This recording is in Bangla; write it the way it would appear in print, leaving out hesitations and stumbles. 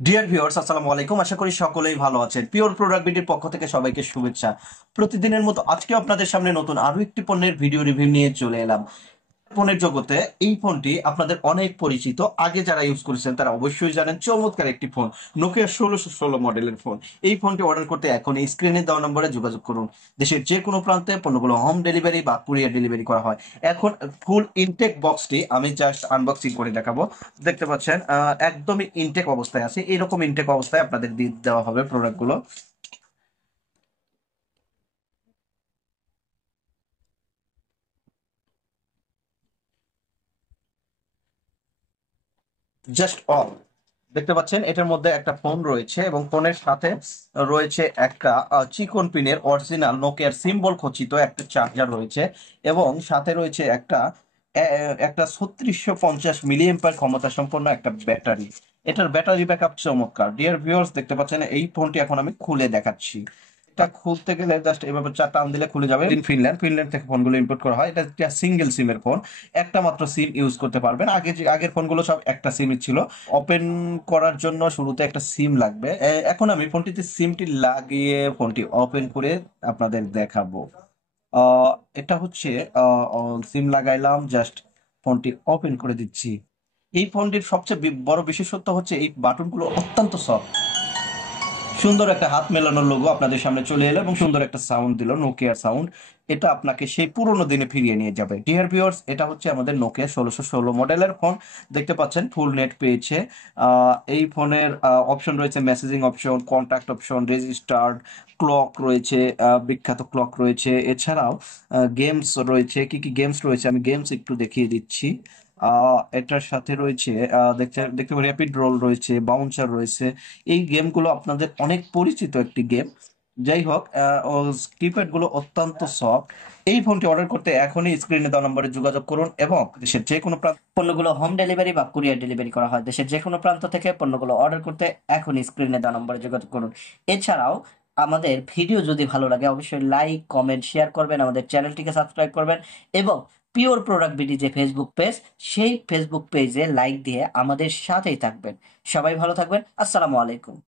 ডিয়ার ভিউয়ার্স, আসসালামু আলাইকুম। আশা করি সকলেই ভালো আছেন। পিওর প্রোডাক্ট বিডির পক্ষ থেকে সবাইকে শুভেচ্ছা। প্রতিদিনের মতো আজকে আপনাদের সামনে নতুন আরো একটি পণ্যের ভিডিও রিভিউ নিয়ে চলে এলাম। ফোনের জগতে এই ফোনটি আপনাদের অনেক পরিচিত। আগে যারা ইউজ করেছেন তারা অবশ্যই জানেন, চমৎকার একটি ফোন, নোকিয়া 1616 মডেলের ফোন। এই ফোনটি অর্ডার করতে এখন এই স্ক্রিনে দেওয়া নম্বরে যোগাযোগ করুন। দেশের যে কোনো প্রান্তে পণ্যগুলো হোম ডেলিভারি বা কুরিয়ার ডেলিভারি করা হয়। এখন ফুল ইনটেক বক্সটি আমি জাস্ট আনবক্সিং করে দেখাবো। দেখতে পাচ্ছেন একদমই ইনটেক অবস্থায় আছে। এরকম ইনটেক অবস্থায় আপনাদের দিয়ে দেওয়া হবে প্রোডাক্টগুলো। জাস্ট অল দেখতে পাচ্ছেন, এটার মধ্যে একটা ফোন রয়েছে এবং ফোনের সাথে রয়েছে একটা চিকন পিনের অরিজিনাল নোকিয়ার সিম্বল খচিত একটা চার্জার রয়েছে এবং সাথে রয়েছে একটা 3650 মিলিঅ্যাম্পিয়ার ক্ষমতা সম্পন্ন একটা ব্যাটারি। এটার ব্যাটারি ব্যাকআপ চমৎকার। ডিয়ার ভিউয়ার্স, দেখতে পাচ্ছেন এই ফোনটি এখন আমি খুলে দেখাচ্ছি। এটা খুলতে গেলে জাস্ট এভাবে চার টান দিলে খুলে যাবে। ফিনল্যান্ড ফিনল্যান্ড থেকে ফোনগুলো ইম্পোর্ট করা হয়। এটা একটা সিঙ্গেল সিমের ফোন, একটা মাত্র সিম ইউজ করতে পারবেন। আগের ফোনগুলো সব একটা সিমই ছিল। ওপেন করার জন্য শুরুতে একটা সিম লাগবে। এখন আমি ফোনটিতে সিমটি লাগিয়ে ফোনটি ওপেন করে আপনাদের দেখাবো। আহ, এটা হচ্ছে সিম লাগাইলাম, জাস্ট ফোনটি ওপেন করে দিচ্ছি। এই ফোনটির সবচেয়ে বড় বিশেষত্ব হচ্ছে এই বাটনগুলো অত্যন্ত সফট। সুন্দর একটা হাত মেলানোর লোগো আপনাদের সামনে চলে এলো এবং সুন্দর একটা সাউন্ড দিল, নোকিয়ার সাউন্ড। এটা আপনাকে সেই পুরোনো দিনে ফিরিয়ে নিয়ে যাবে। ডিয়ার ভিউয়ার্স, এটা হচ্ছে আমাদের নোকিয়া 1616 মডেলের ফোন। দেখতে পাচ্ছেন ফুল নেট পেয়েছে। এই ফোনের অপশন রয়েছে messaging option, contact option, registered, clock রয়েছে, বিখ্যাত ক্লক রয়েছে। এছাড়াও গেমস রয়েছে। কি কি গেমস রয়েছে আমি গেমস একটু দেখিয়ে দিচ্ছি। এটার সাথে রয়েছে দেখতে দেখতে র্যাপিড রোল রয়েছে, বাউন্সার রয়েছে। এই গেমগুলো আপনাদের অনেক পরিচিত একটি গেম। যাই হোক, কিপ্যাড গুলো অত্যন্ত সফট। এই ফোনটি অর্ডার করতে এখনই স্ক্রিনে দেওয়া নম্বরে যোগাযোগ করুন এবং দেশের যে কোনো প্রান্ত পণ্যগুলো হোম ডেলিভারি বা কুরিয়ার ডেলিভারি করা হয়। দেশের যে কোনো প্রান্ত থেকে পণ্যগুলো অর্ডার করতে এখনই স্ক্রিনে দেওয়া নম্বরে যোগাযোগ করুন। এছাড়াও আমাদের ভিডিও যদি ভালো লাগে অবশ্যই লাইক কমেন্ট শেয়ার করবেন, আমাদের চ্যানেলটিকে সাবস্ক্রাইব করবেন এবং পিওর প্রোডাক্ট বিডি যে ফেসবুক পেজ, সেই ফেসবুক পেজে লাইক দিয়ে আমাদের সাথেই থাকবেন। সবাই ভালো থাকবেন। আসসালামু আলাইকুম।